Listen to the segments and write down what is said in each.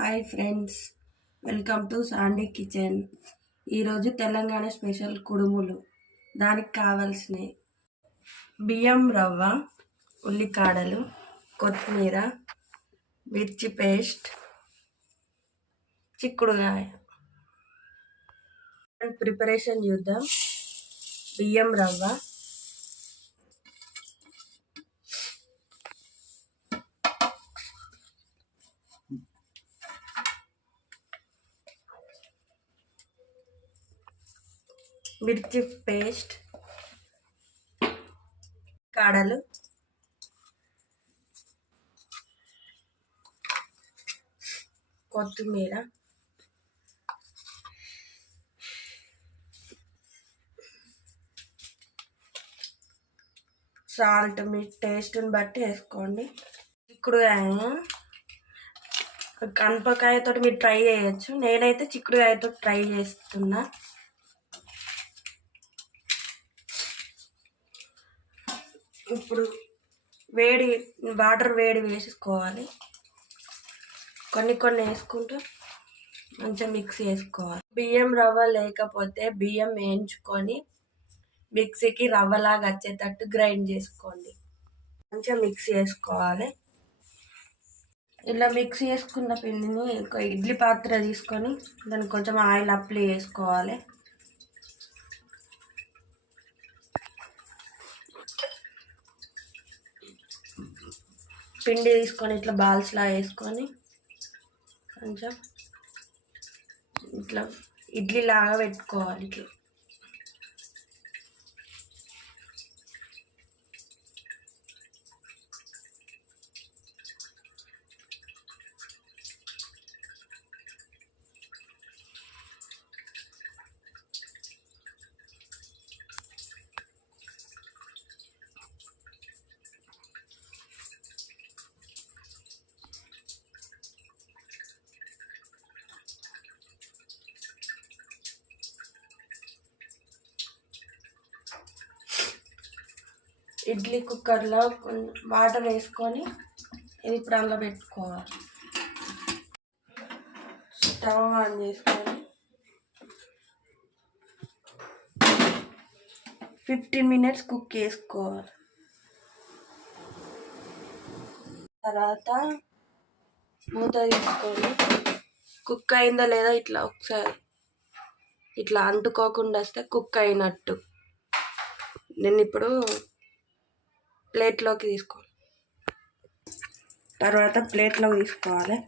Hi friends, welcome to Sandy kitchen. ఈరోజు Telangana special కుడుములు. దానికి కావాల్సినవి బియ్యం రవ్వ, ఉల్లికాడలు, కొత్తిమీర, మిర్చి పేస్ట్, చిక్కుడుగాయ. ప్రిపరేషన్ చూద్దాం. బియ్యం రవ్వ, మిర్చి పేస్ట్, కాడలు, కొత్తిమీర, సాల్ట్ మీ టేస్ట్ని బట్టి వేసుకోండి. చిక్కుడుకాయ కనపకాయతో మీరు ట్రై చేయొచ్చు. నేనైతే చిక్కుడుకాయతో ట్రై చేస్తున్నా. ఇప్పుడు వాటర్ వేడి వేసుకోవాలి. కొన్ని వేసుకుంటూ మంచిగా మిక్స్ చేసుకోవాలి. బియ్యం రవ్వ లేకపోతే బియ్యం వేయించుకొని మిక్సీకి రవ్వలాగా వచ్చేటట్టు గ్రైండ్ చేసుకోండి. మంచిగా మిక్స్ చేసుకోవాలి. ఇలా మిక్స్ చేసుకున్న పిండిని ఒక ఇడ్లీ పాత్ర తీసుకొని దానికి కొంచెం ఆయిల్ అప్లై చేసుకోవాలి. పిండి తీసుకొని ఇట్లా బాల్స్లా వేసుకొని కొంచెం ఇట్లా ఇడ్లీ లాగా పెట్టుకోవాలి. ఇట్లా ఇడ్లీ కుక్కర్లో వాటర్ వేసుకొని ఇది ఇప్పుడు అందులో పెట్టుకోవాలి. స్టవ్ ఆన్ చేసుకొని 15 minutes కుక్ చేసుకోవాలి. తర్వాత మూత తీసుకొని కుక్ అయిందో లేదో ఇట్లా ఒకసారి ఇట్లా అంటుకోకుండా వస్తే కుక్ అయినట్టు. నేను ఇప్పుడు ప్లేట్లోకి తీసుకోవాలి. తర్వాత ప్లేట్లోకి తీసుకోవాలి.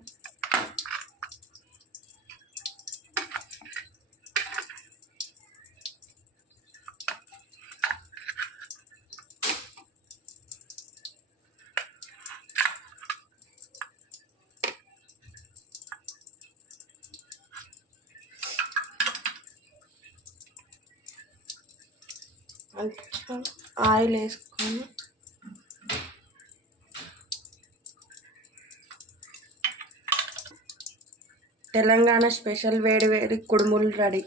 ఆయిల్ వేసుకొని తెలంగాణ స్పెషల్ వేడి కుడుములు రెడీ.